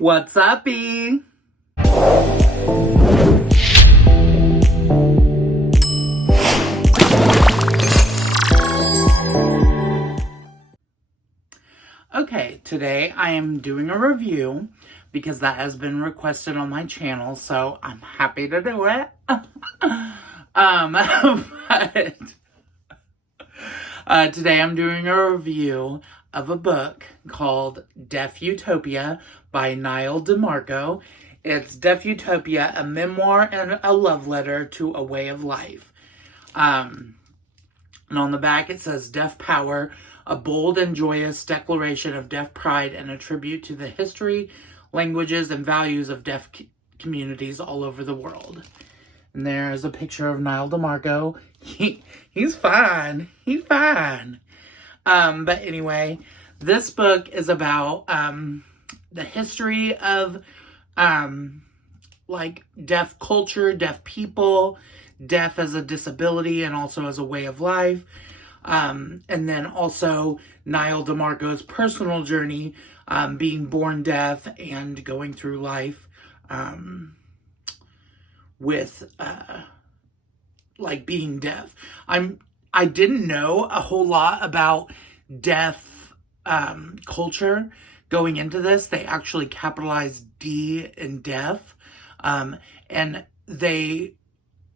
What's up-y? Okay, today I am doing a review because that has been requested on my channel, so I'm happy to do it. Today I'm doing a review of a book called Deaf Utopia by Nyle DiMarco. It's Deaf Utopia, a memoir and a love letter to a way of life. And on the back it says, Deaf Power, a bold and joyous declaration of deaf pride and a tribute to the history, languages, and values of deaf communities all over the world. And there's a picture of Nyle DiMarco. He's fine. He's fine. But anyway, this book is about the history of like deaf culture, deaf people, deaf as a disability and also as a way of life. And then also Nyle DiMarco's personal journey, being born deaf and going through life with like being deaf. I didn't know a whole lot about deaf culture going into this. They actually capitalized D in deaf, and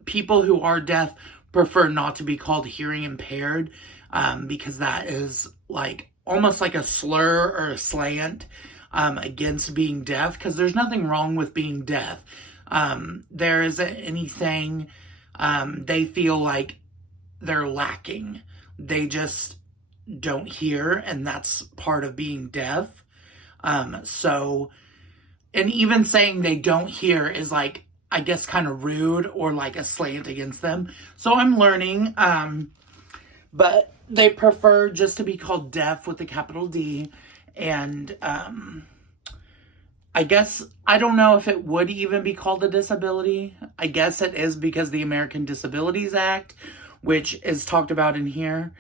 people who are deaf prefer not to be called hearing impaired, because that is like almost like a slur or a slant against being deaf, because there's nothing wrong with being deaf. There isn't anything they feel like they're lacking. They just don't hear, and that's part of being deaf. And even saying they don't hear is like, I guess, kind of rude or like a slant against them. So I'm learning, but they prefer just to be called deaf with a capital D. And I guess, I don't know if it would even be called a disability. I guess it is because the American Disabilities Act, which is talked about in here.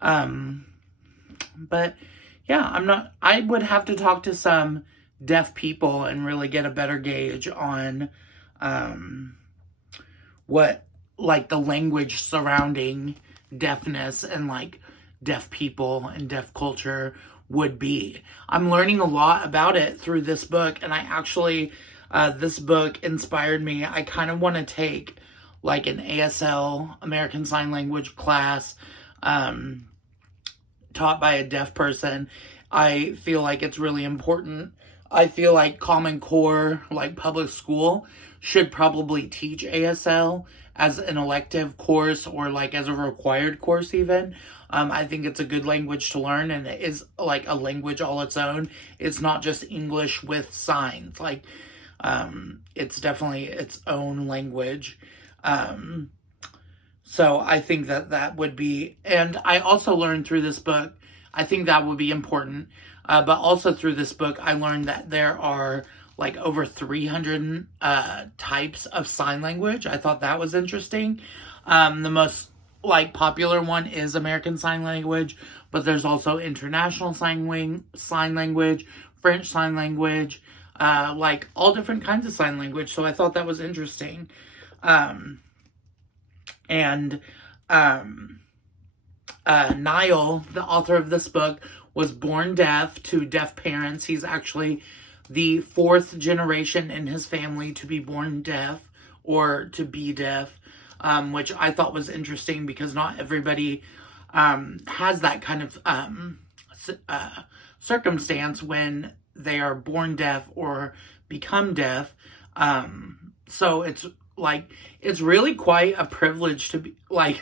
But yeah, I would have to talk to some deaf people and really get a better gauge on what like the language surrounding deafness and like deaf people and deaf culture would be. I'm learning a lot about it through this book, and I actually this book inspired me. I kind of want to take like an ASL, American Sign Language class taught by a deaf person. I feel like it's really important. I feel like Common Core, like public school, should probably teach ASL as an elective course or like as a required course even. I think it's a good language to learn, and it is like a language all its own. It's not just English with signs. Like, it's definitely its own language. So I think that would be, and I also learned through this book, I think that would be important. But also through this book, I learned that there are like over 300 types of sign language. I thought that was interesting. The most like popular one is American Sign Language, but there's also International Sign Language, French Sign Language, like all different kinds of sign language. So I thought that was interesting. Nyle, the author of this book, was born deaf to deaf parents. He's actually the fourth generation in his family to be born deaf or to be deaf, which I thought was interesting because not everybody has that kind of circumstance when they are born deaf or become deaf. So it's like, it's really quite a privilege to be like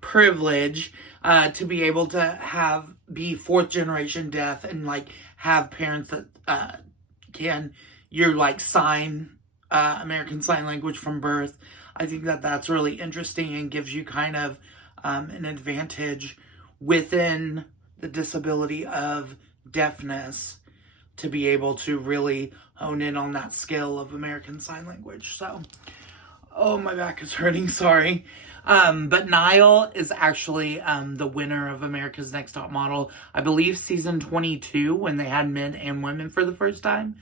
privilege to be able to be fourth generation deaf and like have parents that you're like sign American Sign Language from birth. I think that's really interesting and gives you kind of an advantage within the disability of deafness to be able to really hone in on that skill of American Sign Language. So, oh, my back is hurting, sorry. But Nyle is actually the winner of America's Next Top Model, I believe season 22, when they had men and women for the first time.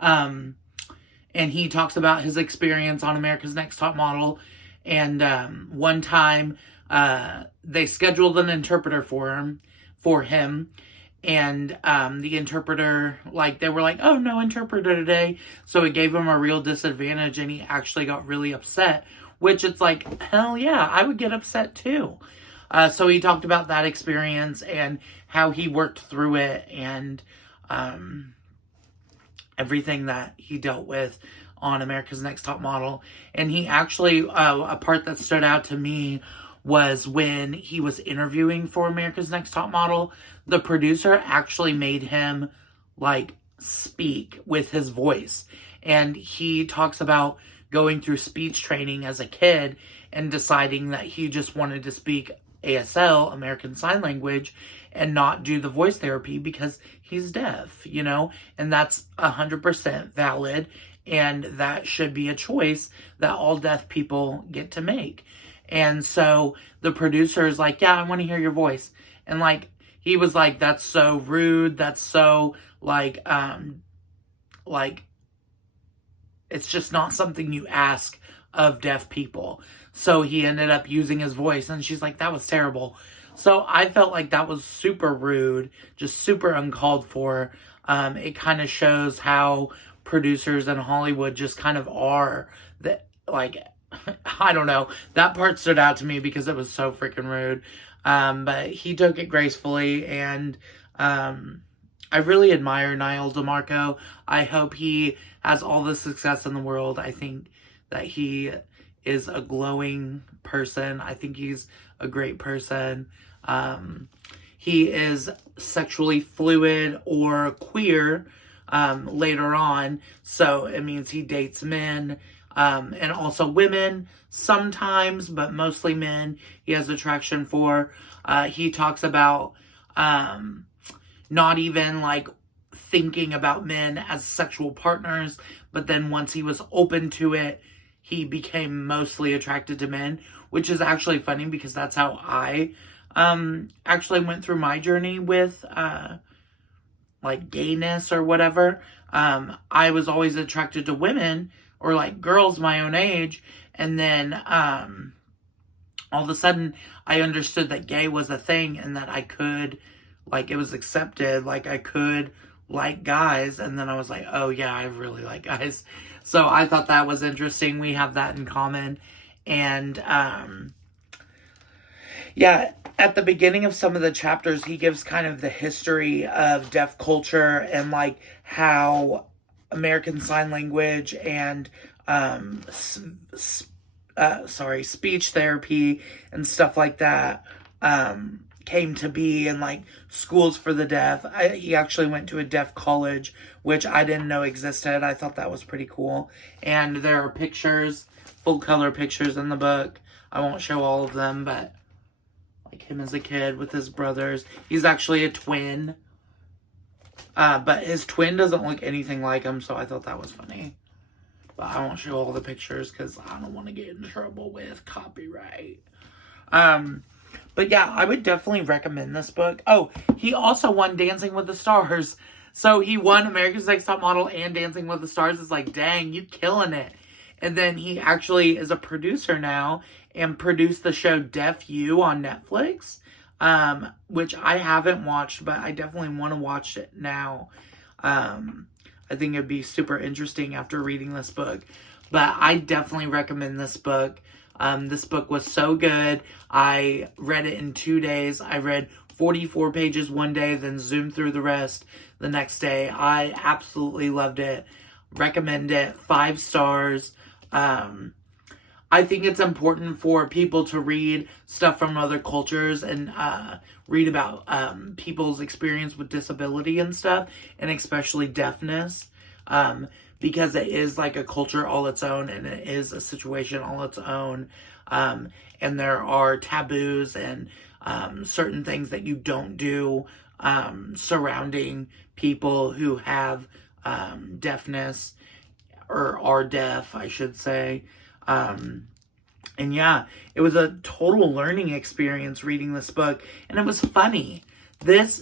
And he talks about his experience on America's Next Top Model. And one time they scheduled an interpreter for him. And the interpreter, like, they were like, oh, no interpreter today. So it gave him a real disadvantage, and he actually got really upset, which it's like, hell yeah, I would get upset too. So he talked about that experience and how he worked through it, and everything that he dealt with on America's Next Top Model. And he actually, a part that stood out to me was when he was interviewing for America's Next Top Model, the producer actually made him, like, speak with his voice. And he talks about going through speech training as a kid and deciding that he just wanted to speak ASL, American Sign Language, and not do the voice therapy because he's deaf, you know? And that's 100% valid, and that should be a choice that all deaf people get to make. And so the producer is like, yeah, I want to hear your voice. And, like, he was like, that's so rude. That's so, like, it's just not something you ask of deaf people. So he ended up using his voice, and she's like, that was terrible. So I felt like that was super rude, just super uncalled for. It kind of shows how producers in Hollywood just kind of are, that, like, I don't know. That part stood out to me because it was so freaking rude. But he took it gracefully, and I really admire Nyle DiMarco. I hope he has all the success in the world. I think that he is a glowing person. I think he's a great person. He is sexually fluid or queer later on, so it means he dates men. And also women sometimes, but mostly men he has attraction for. He talks about not even, like, thinking about men as sexual partners, but then once he was open to it, he became mostly attracted to men, which is actually funny because that's how I actually went through my journey with like gayness or whatever. I was always attracted to women, or like girls my own age, and then all of a sudden I understood that gay was a thing, and that I could, like, it was accepted, like I could like guys, and then I was like, oh yeah, I really like guys. So I thought that was interesting. We have that in common. And yeah, at the beginning of some of the chapters, he gives kind of the history of deaf culture and, like, how American Sign Language and speech therapy and stuff like that came to be, and, like, schools for the deaf. He actually went to a deaf college, which I didn't know existed. I thought that was pretty cool. And there are pictures, full color pictures in the book. I won't show all of them, but, like, him as a kid with his brothers. He's actually a twin. But his twin doesn't look anything like him, so I thought that was funny. But I won't show all the pictures because I don't want to get in trouble with copyright. But yeah, I would definitely recommend this book. Oh, he also won Dancing with the Stars. So he won America's Next Top Model and Dancing with the Stars. It's like, dang, you killing it. And then he actually is a producer now and produced the show Deaf You on Netflix, which I haven't watched, but I definitely want to watch it now. I think it'd be super interesting after reading this book. But I definitely recommend this book. This book was so good. I read it in 2 days. I read 44 pages one day, then zoomed through the rest the next day. I absolutely loved it. Recommend it. 5 stars. I think it's important for people to read stuff from other cultures and read about people's experience with disability and stuff, and especially deafness. Because it is like a culture all its own, and it is a situation all its own. And there are taboos and certain things that you don't do surrounding people who have deafness, or are deaf, I should say. And yeah, it was a total learning experience reading this book, and it was funny.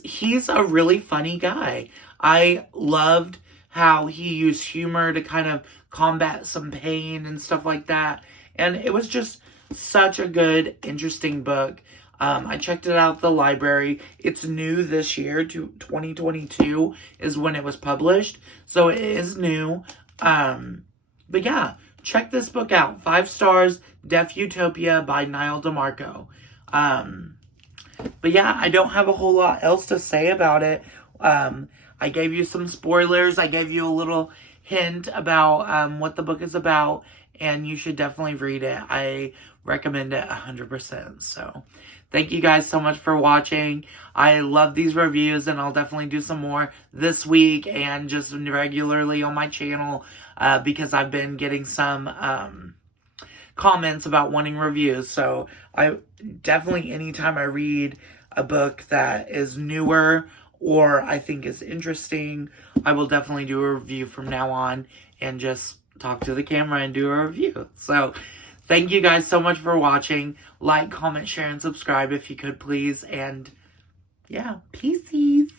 He's a really funny guy. I loved how he used humor to kind of combat some pain and stuff like that. And it was just such a good, interesting book. I checked it out at the library. It's new this year, 2022 is when it was published. So it is new. But yeah, check this book out. 5 stars, Deaf Utopia by Nyle DiMarco. But yeah, I don't have a whole lot else to say about it. I gave you some spoilers. I gave you a little hint about what the book is about. And you should definitely read it. I recommend it 100%. So, thank you guys so much for watching. I love these reviews, and I'll definitely do some more this week and just regularly on my channel because I've been getting some comments about wanting reviews. So, I definitely, anytime I read a book that is newer or I think is interesting, I will definitely do a review from now on and just talk to the camera and do a review. So, thank you guys so much for watching. Like, comment, share, and subscribe if you could, please. And, yeah, peace.